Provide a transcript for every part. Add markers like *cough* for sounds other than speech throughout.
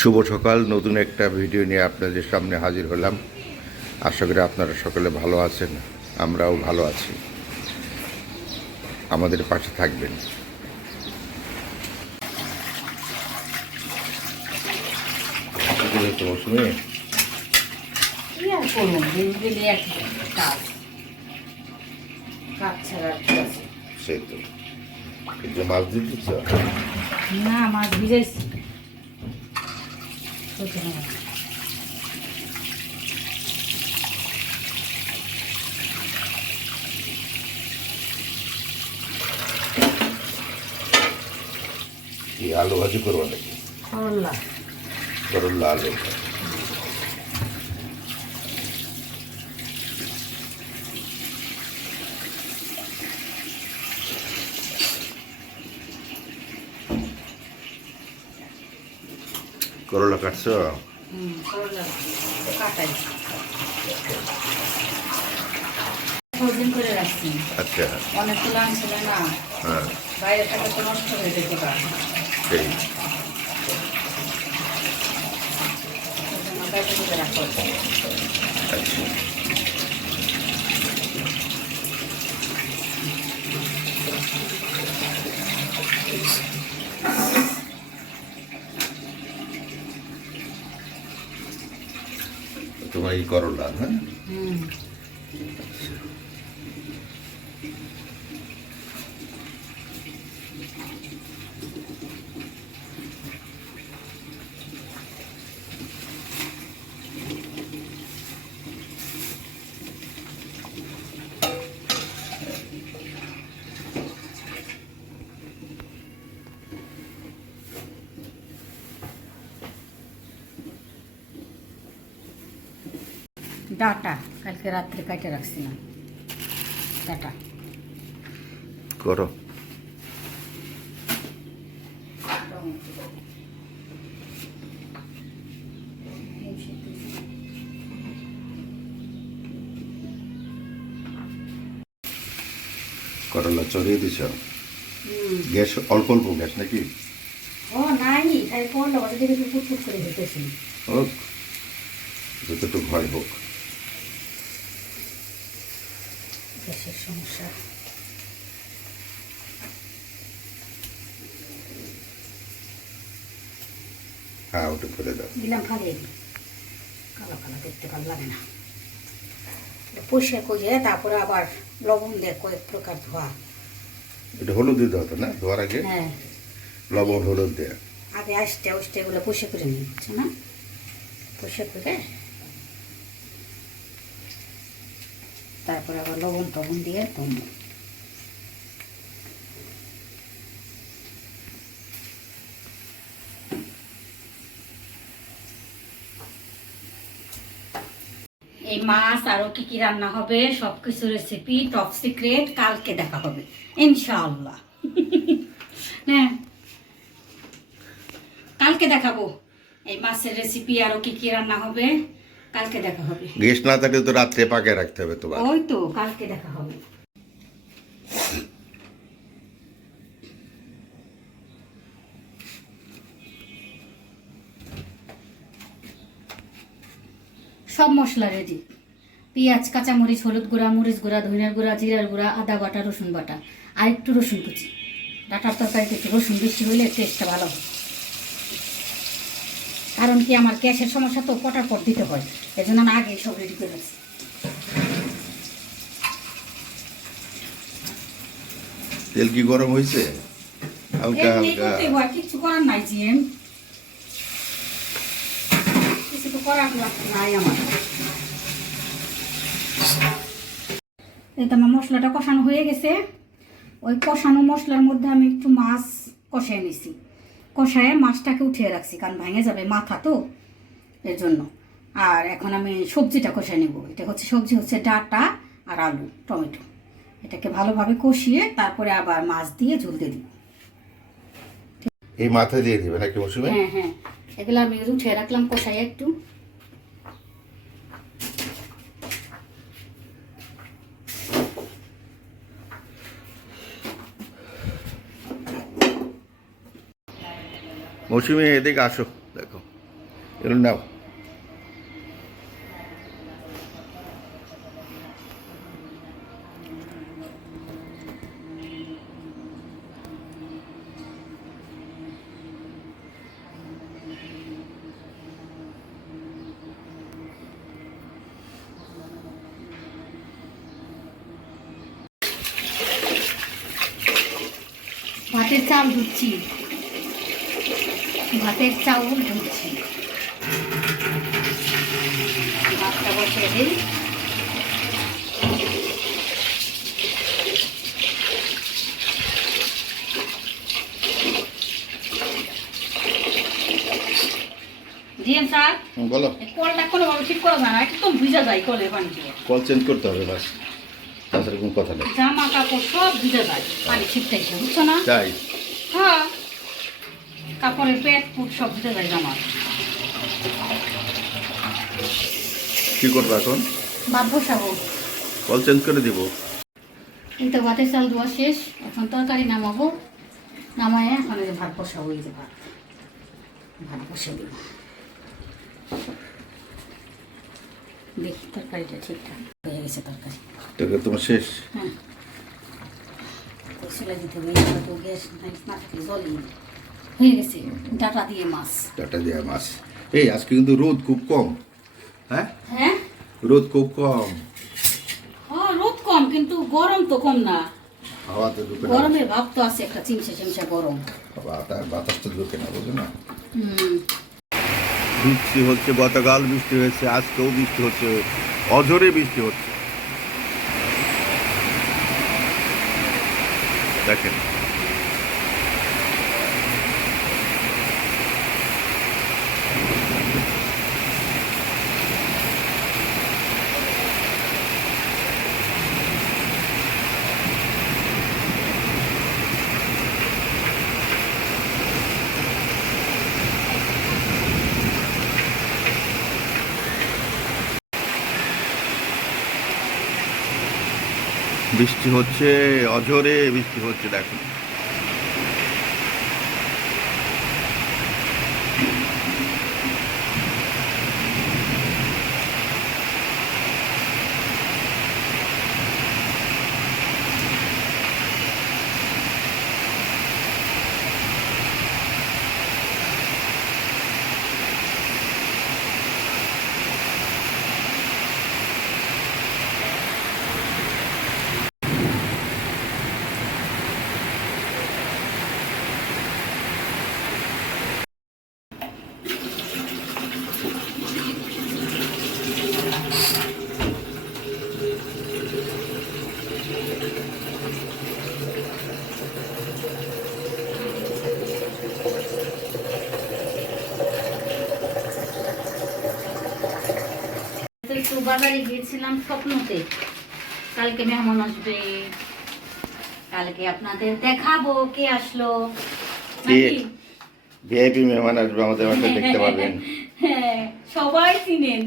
শুভ সকাল। নতুন একটা ভিডিও নিয়ে আপনাদের সামনে হাজির হলাম। আশা করি আপনারা সকলে ভালো আছেন আমরাও ভালো আছি। আমাদের পাশে থাকবেন। মৌসুমে? সেই তো। মাছ দিতেছ না মাছ ভিজেছি সত্যি না। কি আলু ভাজি করব নাকি করলা করল্লা করলা কাটছ? আচ্ছা। অনেক তো লাম না। হ্যাঁ। বাইরে থেকে তো নষ্ট হয়ে যেতে পারে। সেই। আচ্ছা তোমার এই করলা হ্যাঁ? ডাটা কালকে রাত্রে কাটে রাখছিলাম ডাটা। করো। করলা চড়িয়ে দিছ। গ্যাস অল্প অল্প গ্যাস নাকি? ও নাই তাই করল ওটা দেখে ফুটফুট করে হোক যতটুকু হয় হোক। সমস্যা। হ্যাঁ ওটা করে দাও। দিলাম ফালিয়ে কালো কালো দেখতে ভালো লাগে না। পরিষ্কার করে তারপরে আবার লবণ দিয়ে কয়েক প্রকার ধোয়া। এটা হলুদ দিতে হতো না ধোয়ার আগে? হ্যাঁ। লবণ হলুদ দেয়া। আগে আসতে আসতে এগুলো পরিষ্কার করে বুঝছ না? পরিষ্কার করে তারপরে আবার লবণ টবণ দিয়ে কমবো এই মাছ আরও কি কি রান্না হবে, সবকিছু রেসিপি টপ সিক্রেট কালকে দেখা হবে, ইনশাআল্লাহ। *laughs* হ্যাঁ। কালকে দেখাবো এই মাছের রেসিপি আরও কি কি রান্না হবে। কালকে দেখা হবে। গ্যাস না থাকলে তো রাত্রে পাকে রাখতে হবে তোমার। ওই তো কালকে দেখা হবে। সব মশলা রেডি পেঁয়াজ কাঁচামরিচ হলুদ গুঁড়া মরিচ গুঁড়া ধনিয়ার গুঁড়া জিরার গুঁড়া আদা বাটা রসুন বাটা। আর একটু রসুন কুচি। ডাটার তরকারিতে একটু রসুন বেশি হইলে টেস্টটা ভালো হবে কারণ কি আমার গ্যাসের সমস্যা তো পটার পর দিতে হয়। এজন্য আমি আগে সব রেডি করে রাখছি তেল কি গরম হয়েছে? হালকা হালকা। করতে করার নাই জিএম। কিছু তো করার নাই আমার। এই তো আমার মশলাটা কষানো হয়ে গেছে। ওই কষানো মশলার মধ্যে আমি একটু মাছ কষায় নিছি। কষায় মাছটাকে উঠিয়ে রাখছি কারণ ভেঙে যাবে মাথা তো এর জন্য। আর এখন আমি সবজিটা কষায় নেব। এটা হচ্ছে সবজি হচ্ছে ডাটা আর আলু টমেটো। এটাকে ভালোভাবে কষিয়ে তারপরে আবার মাছ দিয়ে ঝুল দিয়ে দিব। এই মাথা দিয়ে দিবে নাকি মৌসুমে? হ্যাঁ হ্যাঁ। এগুলো আমি উঠিয়ে রাখলাম কষাই একটু। মৌসুমে এদিকে আসো দেখো। এগুলো নাও। ভাতের চাল ধুচ্ছি। ভাতের চাউল ধুচ্ছি ভাতটা বসিয়ে দিই জিএম স্যার হুম, বলো। এই কলটা কোনোভাবে ঠিক করা যায় না একদম ভিজা যায় কলের পানি দিয়ে। কল চেঞ্জ করতে হবে বাস। তাছাড়া কোনো কথা নেই। জামা কাপড় সব ভিজে যায় পানি ছিটটাইছে বুঝছ না? তাই? হ্যাঁ। কাপড়ের পেট ফুট সব যায় জামা। কি করব এখন? ভাত বসাবো। কল চেঞ্জ করে দিব। এই তো ভাতের চাল ধোয়া শেষ এখন তরকারি নামাবো। নামায় এখন এই ভাত বসাবো এই যে ভাত। ভাত বসে দিব। দেখি তরকারিটা ঠিকঠাক হয়ে গেছে তরকারি। তোকে তোমার শেষ? হ্যাঁ। দিতে হবে তো গ্যাস না থাকলে জলই নেই। হয়ে গেছে ডাটা দিয়ে মাছ। ডাটা দেওয়া মাছ। এই আজকে কিন্তু রোদ খুব কম হ্যাঁ? হ্যাঁ? রোদ খুব কম। হ্যাঁ রোদ কম কিন্তু গরম তো কম না। হাওয়া তো ঢুকে গরমের ভাব তো আছে একটা চিমসে চিমসে গরম। বাতাস বাতাস তো ঢুকে না বুঝো না? হুম। বৃষ্টি হচ্ছে গতকাল বৃষ্টি হয়েছে আজকেও বৃষ্টি হচ্ছে অঝরে বৃষ্টি হচ্ছে। দেখেন। বৃষ্টি হচ্ছে অঝরে বৃষ্টি হচ্ছে দেখুন বাজারে গিয়েছিলাম স্বপ্নতে। কালকে মেহমান আসবে। কালকে আপনাদের দেখাবো কে আসলো। ভিআইপি মেহমান আসবে আমাদের বাসায় দেখতে পাবেন হ্যাঁ, সবাই চিনেন।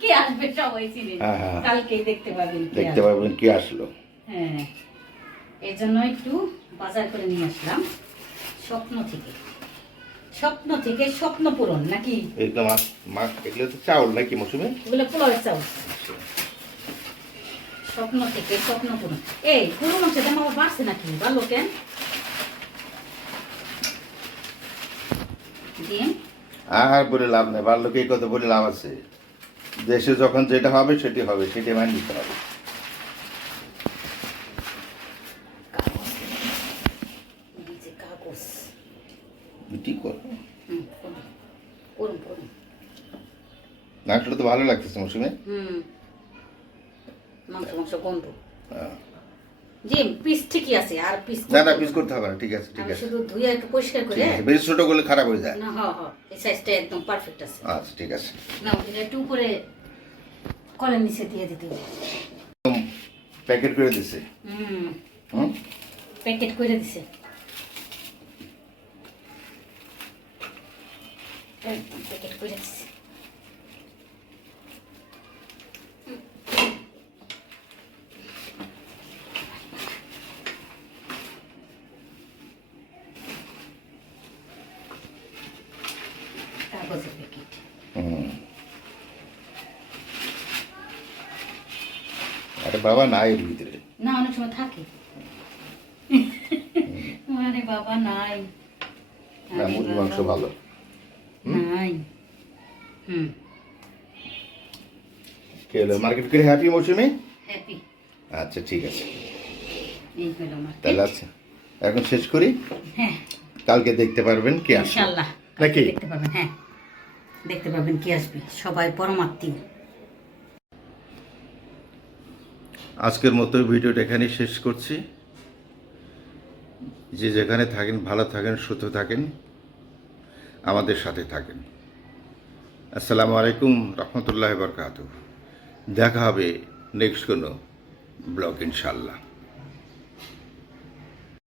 কে আসবে সবাই চিনেন। হ্যাঁ, হ্যাঁ। কালকে দেখতে পাবেন দেখতে পাবেন কি আসলো। হ্যাঁ এর জন্য একটু বাজার করে নিয়ে আসলাম স্বপ্ন থেকে। স্বপ্ন থেকে স্বপ্ন পূরণ নাকি? এগুলো মাছ মাছ এগুলো তো চাউল নাকি মৌসুমে? ওগুলো পোলাওয়ের চাউল। স্বপ্ন থেকে স্বপ্ন পূরণ। এই দাম আবার বাড়ছে নাকি? ভালো কেন? আর বলে লাভ নেই বার লোকে এই কথা বলে লাভ আছে? দেশে যখন যেটা হবে সেটি হবে সেটি মানে নিতে হবে এই যে কাগজ দুটি করো। হুম করুন। করুন করুন। মাংসটা তো ভালো লাগতেছে মৌসুমে। হ্যাঁ। জি পিস ঠিকই আছে আর পিস না না পিস করতে হবে না ঠিক আছে ঠিক আছে। শুধু ধুয়ে একটু পরিষ্কার করে বেশি ছোট করলে খারাপ হয়ে যায়। না হ হ এই সাইজটা একদম পারফেক্ট আছে। আচ্ছা ঠিক আছে। না এটা একটু উপরে কলের নিচে দিয়ে দিতে হবে। প্যাকেট করে দিছে। হুম। হুম? প্যাকেট করে দিছে। আরে বাবা নাই এর ভিতরে। না অনেক সময় থাকে। আরে বাবা নাই। মুরগি মাংস ভালো। কে হলো মার্কেট করে হ্যাপি মৌসুমি? হ্যাপি আচ্ছা ঠিক আছে। এই হলো আমার তাহলে আচ্ছা এখন শেষ করি? হ্যাঁ। কালকে দেখতে পারবেন কে আসবে। নাকি? দেখতে পাবেন হ্যাঁ। দেখতে পাবেন কি আসবে সবাই পরমাত্মীয় আজকের মতো ভিডিওটা এখানেই শেষ করছি। যে যেখানে থাকেন ভালো থাকেন সুস্থ থাকেন আমাদের সাথে থাকেন। আসসালামু আলাইকুম রহমতুল্লাহ বরকাত দেখা হবে নেক্সট কোনো ব্লগ ইনশাল্লাহ